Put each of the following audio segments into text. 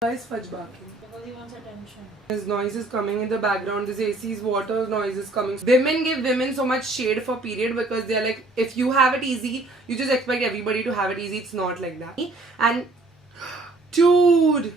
Why is Fudge barking? Because he wants attention. His noise is coming in the background. This AC's water noise is coming. Women give women so much shade for period because they're like, if you have it easy, you just expect everybody to have it easy. It's not like that. And dude.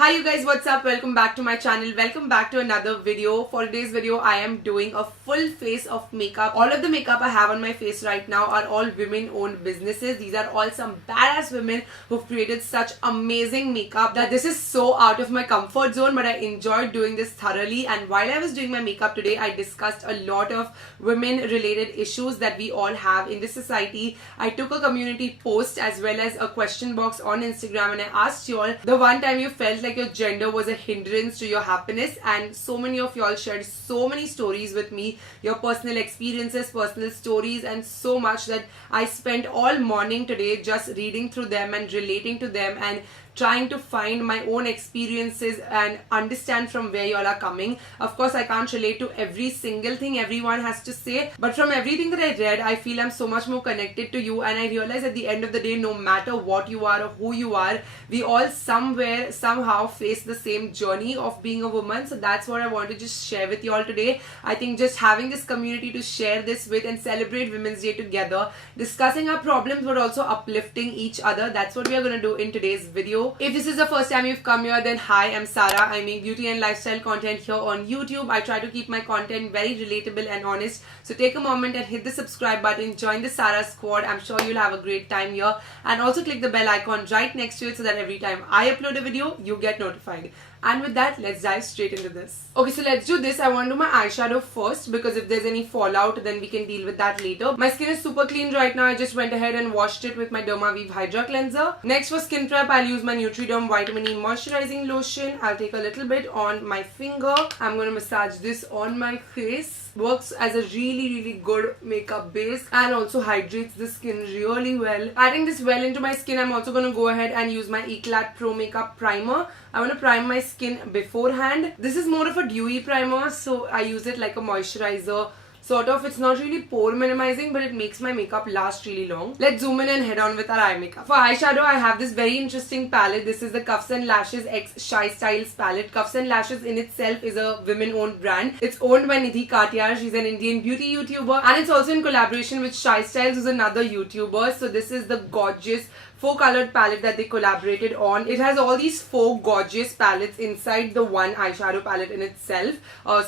Hi you guys, what's up? Welcome back to my channel. Welcome back to another video. For today's video, I am doing a full face of makeup. All of the makeup I have on my face right now are all women-owned businesses. These are all some badass women who've created such amazing makeup that this is so out of my comfort zone, but I enjoyed doing this thoroughly. And while I was doing my makeup today, I discussed a lot of women-related issues that we all have in this society. I took a community post as well as a question box on Instagram and I asked you all the one time you felt like your gender was a hindrance to your happiness, and so many of y'all shared so many stories with me, your personal experiences, personal stories, and so much that I spent all morning today just reading through them and relating to them and trying to find my own experiences and understand from where y'all are coming. Of course, I can't relate to every single thing everyone has to say, but from everything that I read, I feel I'm so much more connected to you, and I realize at the end of the day, no matter what you are or who you are, we all somewhere, somehow face the same journey of being a woman. So that's what I want to just share with you all today. I think just having this community to share this with and celebrate Women's Day together, discussing our problems but also uplifting each other, that's what we are going to do in today's video. If this is the first time you've come here, then hi, I'm Sarah. I make beauty and lifestyle content here on YouTube. I try to keep my content very relatable and honest. So take a moment and hit the subscribe button. Join the Sarah squad. I'm sure you'll have a great time here. And also click the bell icon right next to it so that every time I upload a video, you get notified. And with that, let's dive straight into this. Okay, so let's do this. I want to do my eyeshadow first because if there's any fallout, then we can deal with that later. My skin is super clean right now. I just went ahead and washed it with my Dermavive Hydra Cleanser. Next for skin prep, I'll use my Nutriderm Vitamin E Moisturizing Lotion. I'll take a little bit on my finger. I'm going to massage this on my face. Works as a really good makeup base and also hydrates the skin really well. Adding this well into my skin, I'm also going to go ahead and use my Eclat Pro Makeup Primer. I want to prime my skin beforehand. This is more of a dewy primer, so I use it like a moisturizer. Sort of, it's not really pore minimizing, but it makes my makeup last really long. Let's zoom in and head on with our eye makeup. For eyeshadow, I have this very interesting palette. This is the Cuffs and Lashes X Shy Styles palette. Cuffs and Lashes in itself is a women-owned brand. It's owned by Nidhi Katiyar. She's an Indian beauty YouTuber, and it's also in collaboration with Shy Styles, who's another YouTuber. So this is the gorgeous 4-colored palette that they collaborated on. It has all these 4 gorgeous palettes inside the one eyeshadow palette in itself.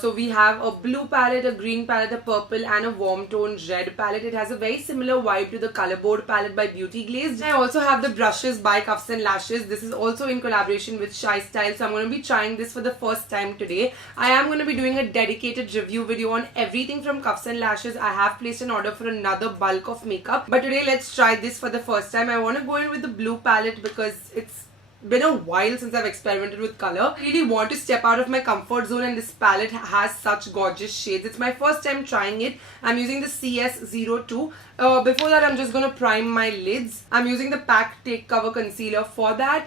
So we have a blue palette, a green palette, a purple, and a warm tone red palette. It has a very similar vibe to the Colorboard palette by Beauty Glazed. I also have the brushes by Cuffs and Lashes. This is also in collaboration with Shy Style. So I'm going to be trying this for the first time today. I am going to be doing a dedicated review video on everything from Cuffs and Lashes. I have placed an order for another bulk of makeup, but today let's try this for the first time. I want to go in with the blue palette because it's been a while since I've experimented with color. I really want to step out of my comfort zone, and this palette has such gorgeous shades. It's my first time trying it. I'm using the CS02. Before that, I'm just going to prime my lids. I'm using the PAC Take Cover Concealer for that.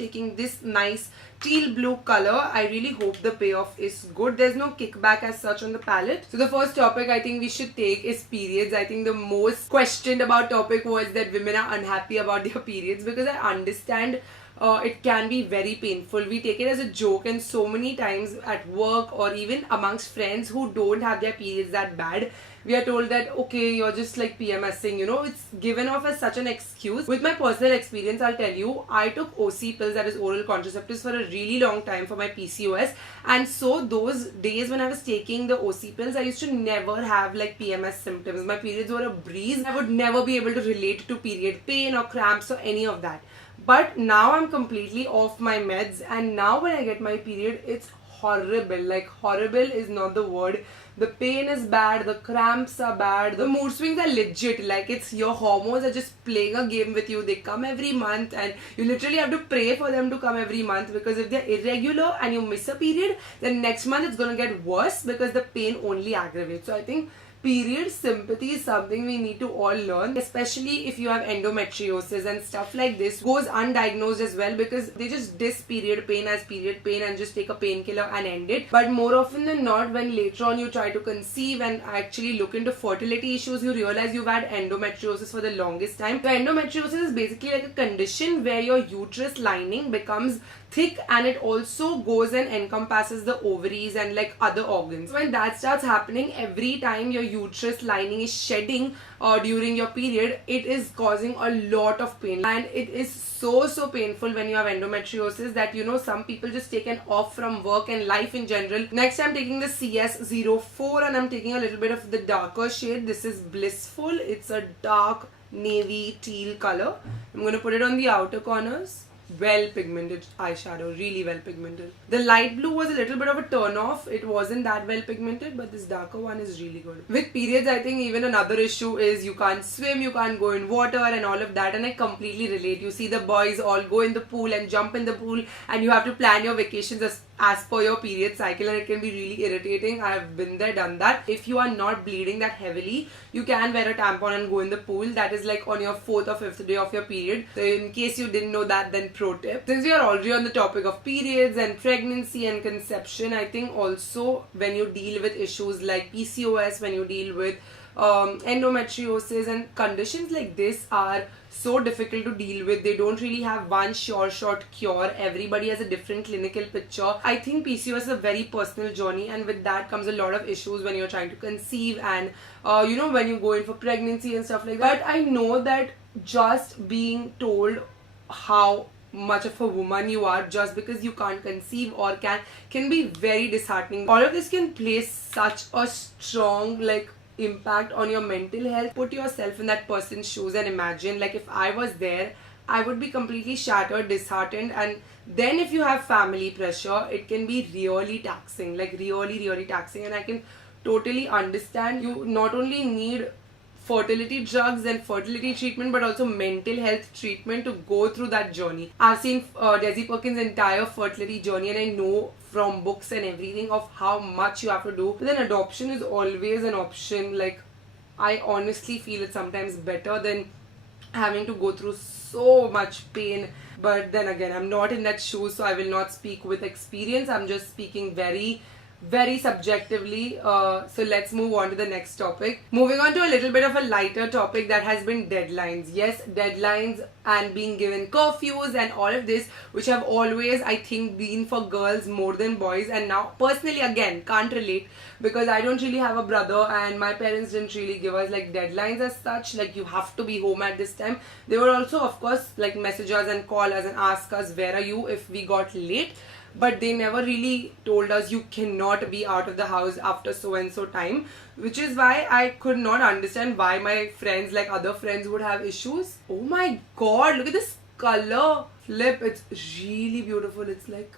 Taking this nice teal blue color. I really hope the payoff is good. There's no kickback as such on the palette. So the first topic I think we should take is periods. I think the most questioned about topic was that women are unhappy about their periods, because I understand it can be very painful. We take it as a joke, and so many times at work or even amongst friends who don't have their periods that bad, we are told that okay, you're just like PMSing, you know. It's given off as such an excuse. With my personal experience, I'll tell you, I took OC pills, that is oral contraceptives, for a really long time for my PCOS, and so those days when I was taking the OC pills, I used to never have like PMS symptoms. My periods were a breeze. I would never be able to relate to period pain or cramps or any of that. But now I'm completely off my meds, and now when I get my period, it's horrible. Like, horrible is not the word. The pain is bad, the cramps are bad, the mood swings are legit. Like, it's your hormones are just playing a game with you. They come every month, and you literally have to pray for them to come every month, because if they're irregular and you miss a period, then next month it's gonna get worse because the pain only aggravates. So I think period sympathy is something we need to all learn, especially if you have endometriosis and stuff like this goes undiagnosed as well, because they just diss period pain as period pain and just take a painkiller and end it. But more often than not, when later on you try to conceive and actually look into fertility issues, you realize you've had endometriosis for the longest time. So endometriosis is basically like a condition where your uterus lining becomes thick and it also goes and encompasses the ovaries and like other organs. When that starts happening, every time your uterus lining is shedding during your period, it is causing a lot of pain, and it is so painful when you have endometriosis that, you know, some people just take an off from work and life in general. Next, I'm taking the CS04 and I'm taking a little bit of the darker shade. This is Blissful. It's a dark navy teal color. I'm going to put it on the outer corners. Well pigmented eyeshadow, really well pigmented. The light blue was a little bit of a turn off. It wasn't that well pigmented, but this darker one is really good. With periods, I think even another issue is you can't swim, you can't go in water and all of that, and I completely relate. You see the boys all go in the pool and jump in the pool, and you have to plan your vacations as per your period cycle, and it can be really irritating. I have been there, done that. If you are not bleeding that heavily, you can wear a tampon and go in the pool. That is like on your 4th or 5th day of your period. So in case you didn't know that, then pro tip. Since we are already on the topic of periods and pregnancy and conception, I think also when you deal with issues like PCOS, when you deal with endometriosis and conditions like this are so difficult to deal with. They don't really have one sure shot cure. Everybody has a different clinical picture. I think PCOS is a very personal journey, and with that comes a lot of issues when you're trying to conceive and you know, when you go in for pregnancy and stuff like that. But I know that just being told how much of a woman you are just because you can't conceive or can be very disheartening. All of this can place such a strong like impact on your mental health. Put yourself in that person's shoes and imagine, like, if I was there, I would be completely shattered, disheartened. And then if you have family pressure, it can be really taxing, like really taxing. And I can totally understand. You not only need fertility drugs and fertility treatment, but also mental health treatment to go through that journey. I've seen Desi Perkins' entire fertility journey, and I know from books and everything of how much you have to do. But then adoption is always an option. Like, I honestly feel it's sometimes better than having to go through so much pain. But then again, I'm not in that shoe, so I will not speak with experience. I'm just speaking very subjectively. So let's move on to the next topic. Moving on to a little bit of a lighter topic that has been deadlines. Yes, deadlines and being given curfews and all of this, which have always, I think, been for girls more than boys. And now personally, again, can't relate because I don't really have a brother and my parents didn't really give us like deadlines as such, like you have to be home at this time. They would also, of course, like message us and call us and ask us where are you if we got late. But they never really told us you cannot be out of the house after so and so time, which is why I could not understand why my friends, like other friends, would have issues. Oh my god, look at this color flip. It's really beautiful. It's like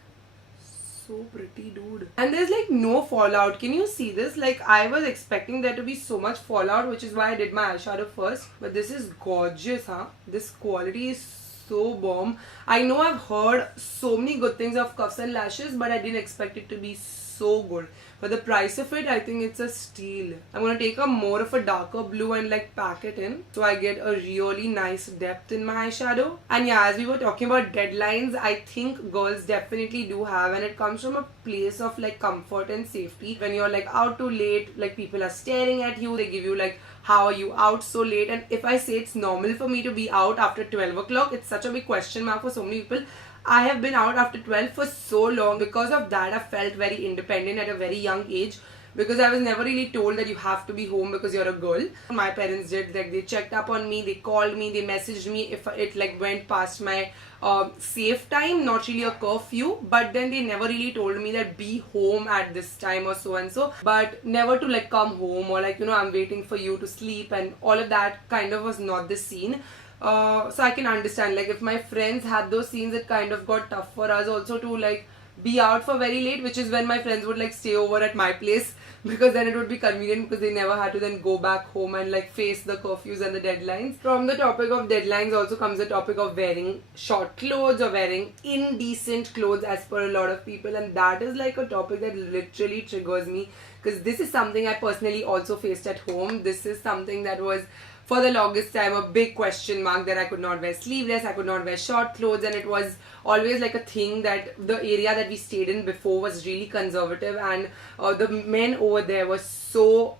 so pretty, dude. And there's like no fallout. Can you see this? Like, I was expecting there to be so much fallout, which is why I did my eyeshadow first. But this is gorgeous, huh? This quality is so bomb. I know I've heard so many good things of Cuffs and Lashes, but I didn't expect it to be so good. For the price of it, I think it's a steal. I'm gonna take a more of a darker blue and like pack it in, so I get a really nice depth in my eyeshadow. And yeah, as we were talking about deadlines, I think girls definitely do have, and it comes from a place of like comfort and safety. When you're like out too late, like people are staring at you, they give you like, how are you out so late? And if I say it's normal for me to be out after 12 o'clock, it's such a big question mark for so many people. I have been out after 12 for so long. Because of that, I felt very independent at a very young age, because I was never really told that you have to be home because you're a girl. My parents did, like, they checked up on me, they called me, they messaged me if it like went past my safe time, not really a curfew, but then they never really told me that be home at this time or so and so, but never to like come home or like, you know, I'm waiting for you to sleep, and all of that kind of was not the scene. So I can understand, like, if my friends had those scenes, it kind of got tough for us also to like be out for very late, which is when my friends would like stay over at my place, because then it would be convenient because they never had to then go back home and like face the curfews and the deadlines. From the topic of deadlines also comes the topic of wearing short clothes or wearing indecent clothes as per a lot of people, and that is like a topic that literally triggers me, because this is something I personally also faced at home. This is something that was for the longest time a big question mark, that I could not wear sleeveless, I could not wear short clothes, and it was always like a thing that the area that we stayed in before was really conservative, and the men over there were so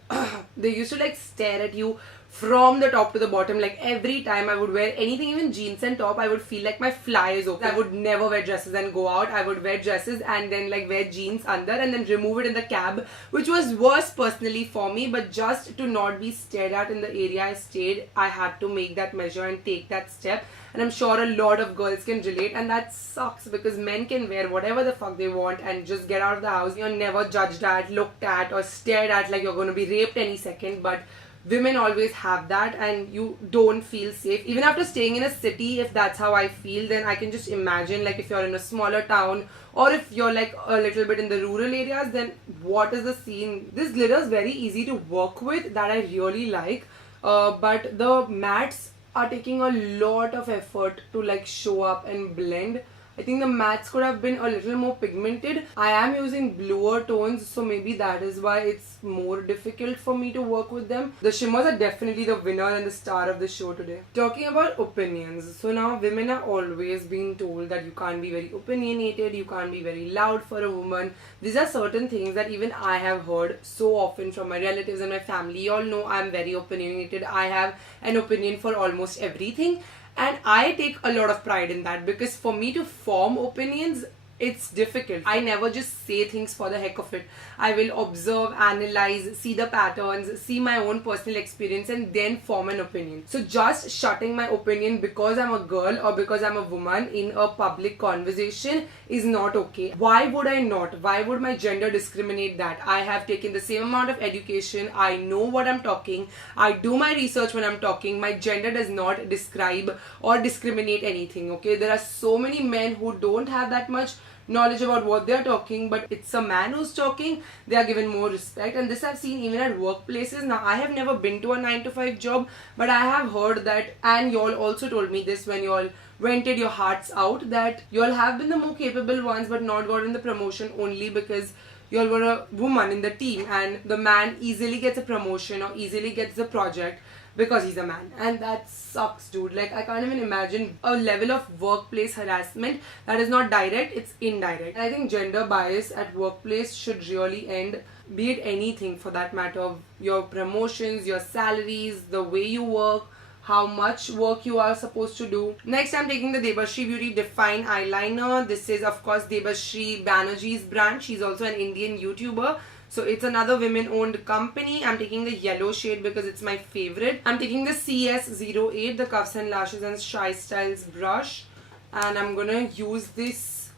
they used to like stare at you from the top to the bottom. Like every time I would wear anything, even jeans and top, I would feel like my fly is open. I would never wear dresses and go out. I would wear dresses and then like wear jeans under and then remove it in the cab, which was worse personally for me. But just to not be stared at in the area I stayed, I had to make that measure and take that step. And I'm sure a lot of girls can relate, and that sucks because men can wear whatever the fuck they want and just get out of the house. You're never judged at, looked at or stared at like you're going to be raped any second, but women always have that, and you don't feel safe. Even after staying in a city, if that's how I feel, then I can just imagine like if you're in a smaller town or if you're like a little bit in the rural areas, then what is the scene? This glitter is very easy to work with, that I really like, but the mattes are taking a lot of effort to like show up and blend. I think the mattes could have been a little more pigmented. I am using bluer tones, so maybe that is why it's more difficult for me to work with them. The shimmers are definitely the winner and the star of the show today. Talking about opinions, so now women are always being told that you can't be very opinionated, you can't be very loud for a woman. These are certain things that even I have heard so often from my relatives and my family. You all know I'm very opinionated. I have an opinion for almost everything. And I take a lot of pride in that, because for me to form opinions, it's difficult. I never just say things for the heck of it. I will observe, analyze, see the patterns, see my own personal experience, and then form an opinion. So just shutting my opinion because I'm a girl or because I'm a woman in a public conversation is not okay. Why would I not? Why would my gender discriminate that? I have taken the same amount of education. I know what I'm talking. I do my research when I'm talking. My gender does not describe or discriminate anything, okay? There are so many men who don't have that much knowledge about what they are talking, but it's a man who's talking, they are given more respect. And this I've seen even at workplaces. Now I have never been to a 9 to 5 job, but I have heard that, and y'all also told me this when y'all vented your hearts out, that y'all have been the more capable ones but not gotten the promotion only because y'all were a woman in the team, and the man easily gets a promotion or easily gets the project because he's a man. And that sucks, dude. Like, I can't even imagine a level of workplace harassment that is not direct, it's indirect. And I think gender bias at workplace should really end, be it anything for that matter, your promotions, your salaries, the way you work, how much work you are supposed to do. Next, I'm taking the Debashree Beauty Define Eyeliner. This is of course Debashree Banerjee's brand. She's also an Indian YouTuber. So it's another women-owned company. I'm taking the yellow shade because it's my favorite. I'm taking the CS08, the Cuffs and Lashes and Shy Styles brush. And I'm gonna use this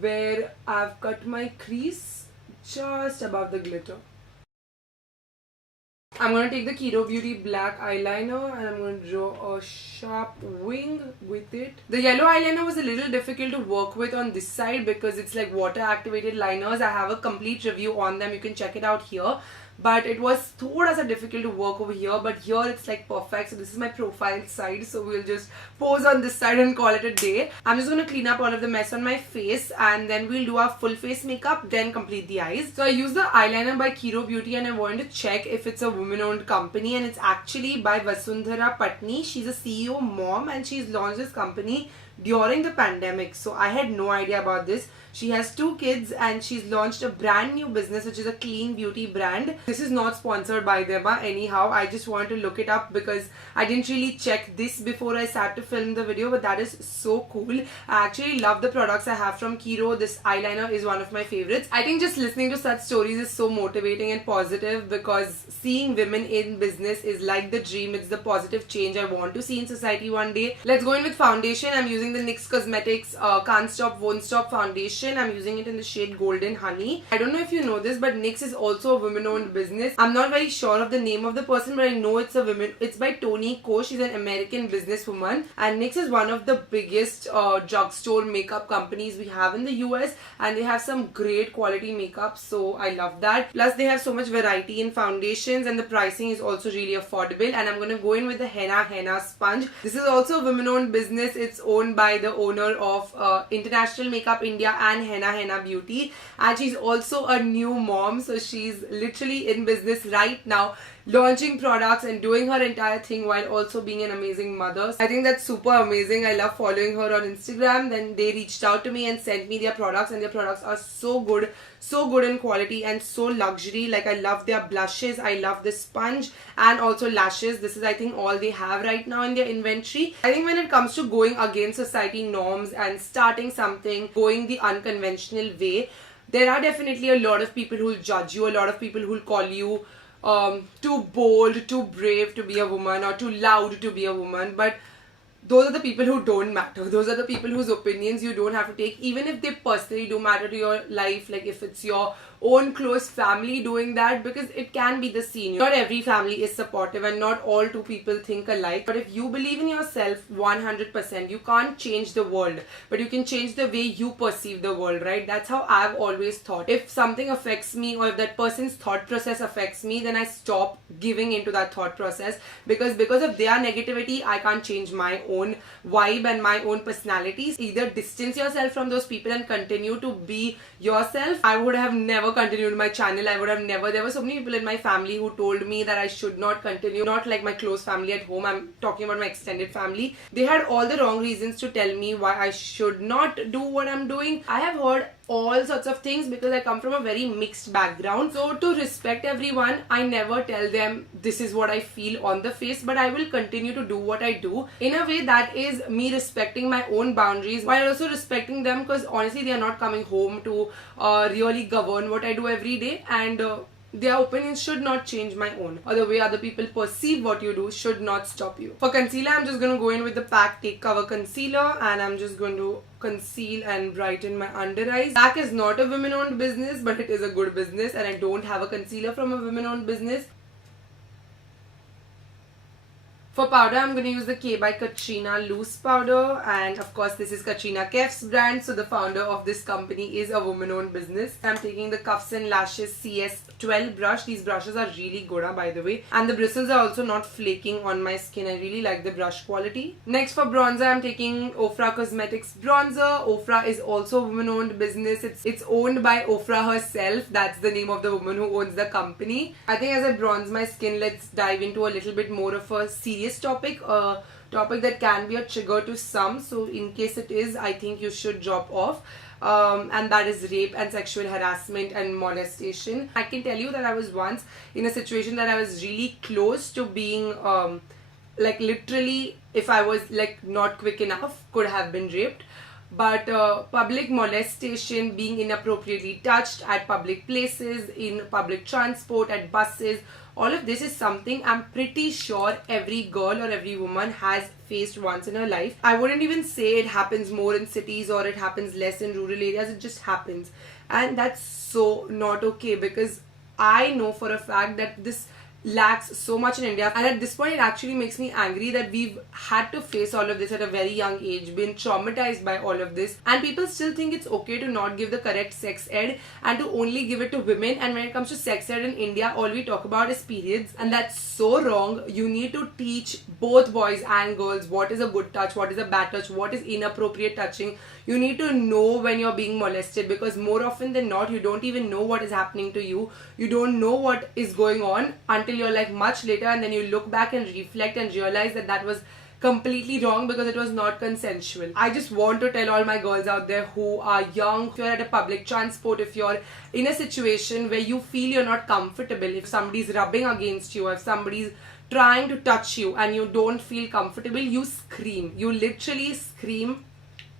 where I've cut my crease just above the glitter. I'm going to take the Kiro Beauty black eyeliner and I'm going to draw a sharp wing with it. The yellow eyeliner was a little difficult to work with on this side because it's like water activated liners. I have a complete review on them. You can check it out here. But it was thoda sa difficult to work over here, but here it's like perfect. So this is my profile side, so we'll just pose on this side and call it a day. I'm just going to clean up all of the mess on my face and then we'll do our full face makeup, then complete the eyes. So I used the eyeliner by Kiro Beauty and I wanted to check if it's a woman-owned company, and it's actually by Vasundhara Patni. She's a CEO mom and she's launched this company during the pandemic. So I had no idea about this. She has 2 kids and she's launched a brand new business which is a clean beauty brand. This is not sponsored by them anyhow. I just wanted to look it up because I didn't really check this before I sat to film the video, but that is so cool. I actually love the products I have from Kiro. This eyeliner is one of my favorites. I think just listening to such stories is so motivating and positive because seeing women in business is like the dream. It's the positive change I want to see in society one day. Let's go in with foundation. I'm using using the NYX Cosmetics Can't Stop Won't Stop foundation. I'm using it in the shade Golden Honey. I don't know if you know this, but NYX is also a women-owned business. I'm not very sure of the name of the person, but I know it's a women. It's by Toni Ko. She's an American businesswoman, and NYX is one of the biggest drugstore makeup companies we have in the US, and they have some great quality makeup, so I love that. Plus they have so much variety in foundations, and the pricing is also really affordable. And I'm gonna go in with the Henna sponge. This is also a women-owned business. It's owned by the owner of International Makeup India and Henna Beauty, and she's also a new mom, so she's literally in business right now, launching products and doing her entire thing while also being an amazing mother. I think that's super amazing. I love following her on Instagram. Then they reached out to me and sent me their products, and their products are so good in quality and so luxury. Like, I love their blushes, I love the sponge, and also lashes. This is, I think, all they have right now in their inventory. I think when it comes to going against society norms and starting something, going the unconventional way, there are definitely a lot of people who will judge you, a lot of people who will call you too bold, too brave to be a woman, or too loud to be a woman. But those are the people who don't matter. Those are the people whose opinions you don't have to take, even if they personally do matter to your life. Like, if it's your own close family doing that, because it can be the scene. Not every family is supportive, and not all two people think alike. But if you believe in yourself 100%, you can't change the world, but you can change the way you perceive the world, right? That's how I've always thought. If something affects me, or if that person's thought process affects me, then I stop giving into that thought process, because of their negativity, I can't change my own vibe and my own personalities. Either distance yourself from those people and continue to be yourself. I would have never continued my channel. I would have never. There were so many people in my family who told me that I should not continue. Not like my close family at home, I'm talking about my extended family. They had all the wrong reasons to tell me why I should not do what I'm doing. I have heard all sorts of things because I come from a very mixed background. So to respect everyone, I never tell them this is what I feel on the face, but I will continue to do what I do in a way that is me respecting my own boundaries while also respecting them, because honestly they are not coming home to really govern what I do every day, and their opinions should not change my own, or the way other people perceive what you do should not stop you. For concealer, I'm just going to go in with the PAC Take Cover Concealer, and I'm just going to conceal and brighten my under eyes. PAC is not a women-owned business, but it is a good business, and I don't have a concealer from a women-owned business. For powder, I'm going to use the K by Katrina loose powder, and of course this is Katrina Kaif's brand, so the founder of this company is a woman-owned business. I'm taking the Cuffs and Lashes CS12 brush. These brushes are really good, by the way, and the bristles are also not flaking on my skin. I really like the brush quality. Next, for bronzer, I'm taking Ofra Cosmetics bronzer. Ofra is also a woman-owned business. It's owned by Ofra herself. That's the name of the woman who owns the company. I think as I bronze my skin, let's dive into a little bit more of a serious topic, a topic that can be a trigger to some. So in case it is, I think you should drop off. And that is rape and sexual harassment and molestation. I can tell you that I was once in a situation that I was really close to being like literally, if I was like not quick enough, could have been raped. But public molestation, being inappropriately touched at public places, in public transport, at buses, all of this is something I'm pretty sure every girl or every woman has faced once in her life. I wouldn't even say it happens more in cities or it happens less in rural areas. It just happens, and that's so not okay, because I know for a fact that this lacks so much in India, and at this point it actually makes me angry that we've had to face all of this at a very young age, been traumatized by all of this, and people still think it's okay to not give the correct sex ed and to only give it to women. And when it comes to sex ed in India, all we talk about is periods, and that's so wrong. You need to teach both boys and girls what is a good touch, what is a bad touch, what is inappropriate touching. You need to know when you're being molested, because more often than not you don't even know what is happening to you. You don't know what is going on until you're like much later, and then you look back and reflect and realize that that was completely wrong because it was not consensual. I just want to tell all my girls out there who are young, if you're at a public transport, if you're in a situation where you feel you're not comfortable, if somebody's rubbing against you, if somebody's trying to touch you and you don't feel comfortable, you scream. You literally scream.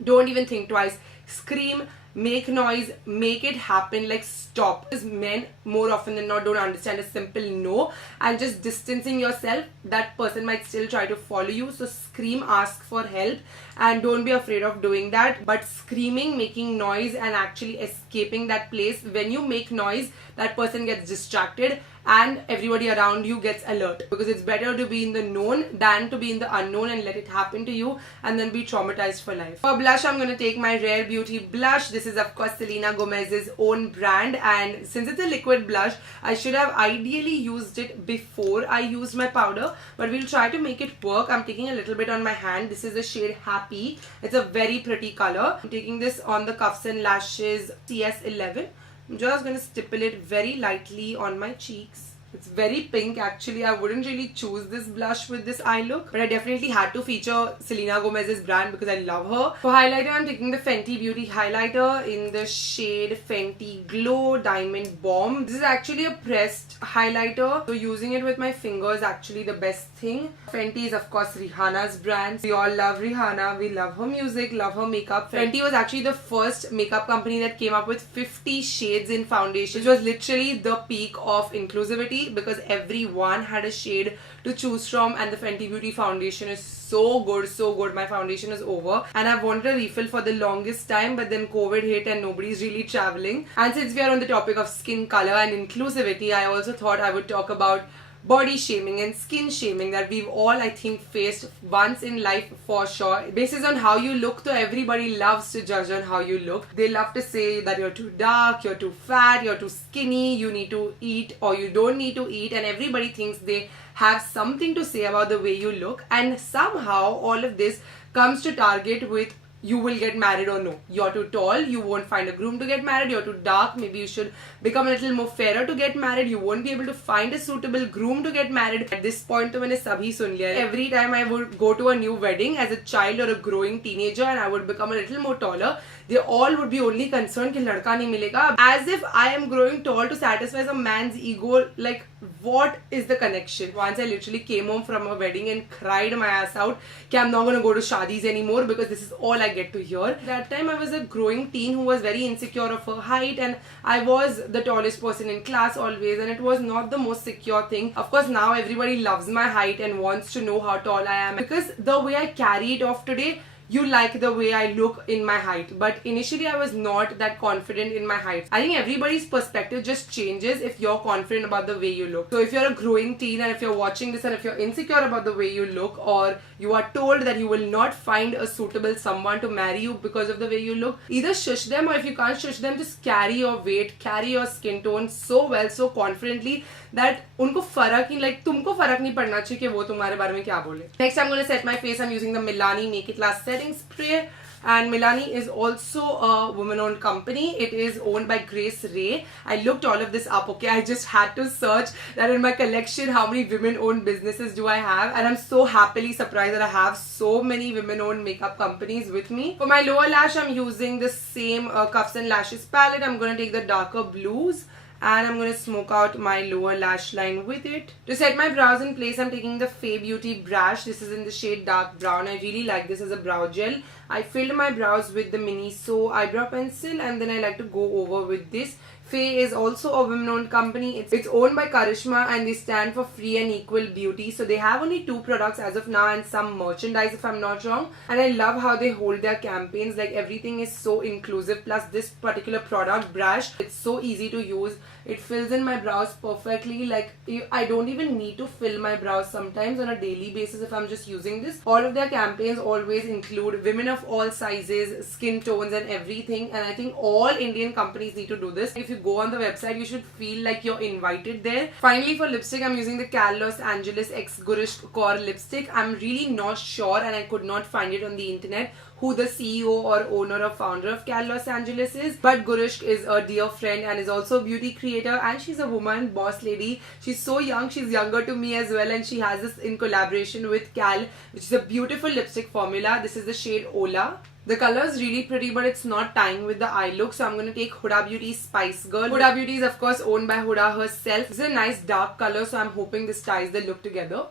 Don't even think twice. Scream, make noise, make it happen, like stop. Because men more often than not don't understand a simple no, and just distancing yourself, that person might still try to follow you. So scream, ask for help, and don't be afraid of doing that. But screaming, making noise, and actually escaping that place, when you make noise, that person gets distracted and everybody around you gets alert, because it's better to be in the known than to be in the unknown and let it happen to you and then be traumatized for life. For blush, I'm going to take my Rare Beauty blush. This is of course Selena Gomez's own brand, and since it's a liquid blush, I should have ideally used it before I used my powder, but we'll try to make it work. I'm taking a little bit on my hand. This is the shade Happy. It's a very pretty color. I'm taking this on the Cuffs and Lashes CS11. I'm just going to stipple it very lightly on my cheeks. It's very pink actually. I wouldn't really choose this blush with this eye look, but I definitely had to feature Selena Gomez's brand because I love her. For highlighter, I'm taking the Fenty Beauty highlighter in the shade Fenty Glow Diamond Bomb. This is actually a pressed highlighter, so using it with my finger is actually the best thing. Fenty is of course Rihanna's brand. We all love Rihanna. We love her music, love her makeup. Fenty was actually the first makeup company that came up with 50 shades in foundation, which was literally the peak of inclusivity, because everyone had a shade to choose from, and the Fenty Beauty foundation is so good, so good. My foundation is over and I've wanted a refill for the longest time, but then COVID hit and nobody's really traveling. And since we are on the topic of skin color and inclusivity, I also thought I would talk about body shaming and skin shaming that we've all, I think, faced once in life for sure. Basis on how you look, though, everybody loves to judge on how you look. They love to say that you're too dark, you're too fat, you're too skinny, you need to eat or you don't need to eat, and everybody thinks they have something to say about the way you look. And somehow all of this comes to target with you will get married or no. You're too tall, you won't find a groom to get married. You're too dark, maybe you should become a little more fairer to get married. You won't be able to find a suitable groom to get married. At this point, मैंने सभी सुन लिया है. Every time I would go to a new wedding as a child or a growing teenager and I would become a little more taller, they all would be only concerned कि लड़का नहीं मिलेगा. As if I am growing tall to satisfy some man's ego. Like, what is the connection? Once I literally came home from a wedding and cried my ass out कि I'm not going to go to shadis anymore because this is all I get to hear. That time I was a growing teen who was very insecure of her height, and I was the tallest person in class always, and it was not the most secure thing. Of course, now everybody loves my height and wants to know how tall I am, because the way I carry it off today, you like the way I look in my height. But initially I was not that confident in my height. I think everybody's perspective just changes if you're confident about the way you look. So if you're a growing teen and if you're watching this and if you're insecure about the way you look, or you are told that you will not find a suitable someone to marry you because of the way you look, either shush them, or if you can't shush them, just carry your weight, carry your skin tone so well, so confidently that उनको फर्क ही, like, तुमको फर्क नहीं पड़ना चाहिए कि वो तुम्हारे बारे में क्या बोले. Next, I'm going to set my face. I'm using the Milani Make It Last setting spray. And Milani is also a woman-owned company. It is owned by Grace Ray. I looked all of this up, okay? I just had to search that in my collection, how many women-owned businesses do I have? And I'm so happily surprised that I have so many women-owned makeup companies with me. For my lower lash, I'm using the same Cuffs and Lashes palette. I'm going to take the darker blues, and I'm going to smoke out my lower lash line with it. To set my brows in place, I'm taking the Fay Beauty brush. This is in the shade Dark Brown. I really like this as a brow gel. I filled my brows with the Miniso eyebrow pencil, and then I like to go over with this. Fay is also a women-owned company. It's owned by Karishma, and they stand for Free and Equal Beauty. So they have only 2 products as of now and some merchandise if I'm not wrong. And I love how they hold their campaigns. Like, everything is so inclusive. Plus this particular product brush, it's so easy to use. It fills in my brows perfectly. Like, I don't even need to fill my brows sometimes on a daily basis if I'm just using this. All of their campaigns always include women of all sizes, skin tones and everything. And I think all Indian companies need to do this. If you go on the website, you should feel like you're invited there. Finally, for lipstick, I'm using the Cal Los Angeles X Gurish Core lipstick. I'm really not sure, and I could not find it on the internet, who the CEO or owner or founder of Cal Los Angeles is. But Gurish is a dear friend and is also a beauty creator, and she's a woman, boss lady. She's so young, she's younger to me as well, and she has this in collaboration with Cal, which is a beautiful lipstick formula. This is the shade Ola. The color is really pretty, but it's not tying with the eye look, so I'm going to take Huda Beauty's Spice Girl. Huda Beauty is of course owned by Huda herself. This is a nice dark color, so I'm hoping this ties the look together.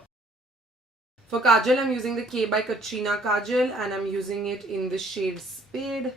For Kajal, I'm using the K by Katrina Kajal, and I'm using it in the shade Spade.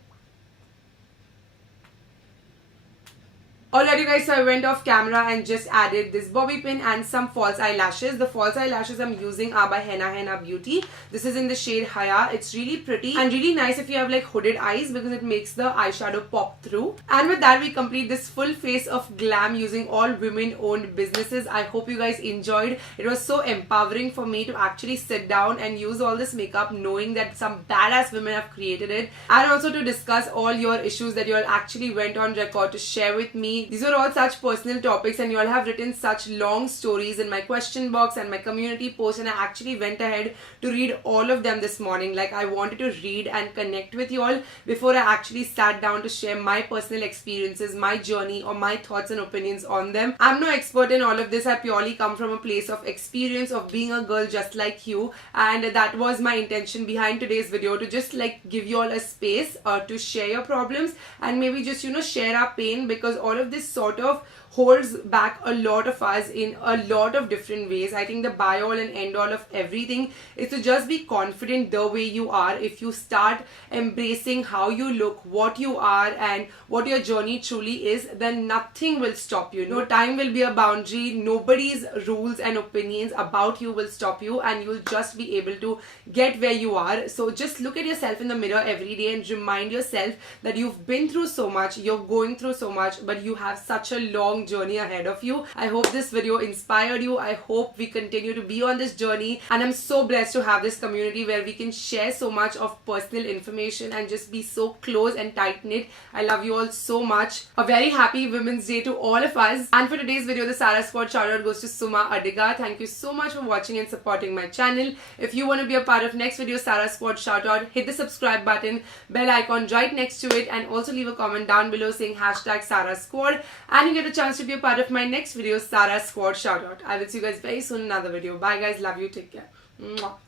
Alright you guys, so I went off camera and just added this bobby pin and some false eyelashes. The false eyelashes I'm using are by Henna Beauty. This is in the shade Haya. It's really pretty and really nice if you have like hooded eyes because it makes the eyeshadow pop through. And with that we complete this full face of glam using all women owned businesses. I hope you guys enjoyed. It was so empowering for me to actually sit down and use all this makeup knowing that some badass women have created it, and also to discuss all your issues that you all actually went on record to share with me. These were all such personal topics and you all have written such long stories in my question box and my community post, and I actually went ahead to read all of them this morning. Like, I wanted to read and connect with you all before I actually sat down to share my personal experiences, my journey, or my thoughts and opinions on them. I'm no expert in all of this. I purely come from a place of experience of being a girl just like you, and that was my intention behind today's video, to just like give you all a space to share your problems and maybe just share our pain, because all of this sort of holds back a lot of us in a lot of different ways. I think the buy all and end all of everything is to just be confident the way you are. If you start embracing how you look, what you are, and what your journey truly is, then nothing will stop you. No time will be a boundary. Nobody's rules and opinions about you will stop you, and you'll just be able to get where you are. So just look at yourself in the mirror every day and remind yourself that you've been through so much, you're going through so much, but you have such a long journey ahead of you. I hope this video inspired you. I hope we continue to be on this journey, and I'm so blessed to have this community where we can share so much of personal information and just be so close and tight knit. I love you all so much. A very happy Women's Day to all of us. And for today's video, the Sarah Squad shout out goes to Suma Adiga. Thank you so much for watching and supporting my channel. If you want to be a part of next video Sarah Squad shout out, hit the subscribe button, bell icon right next to it, and also leave a comment down below saying hashtag Sarah Squad, and you get a chance to be a part of my next video Sarah Squad shout out. I will see you guys very soon in another video. Bye guys, love you, take care. Mwah.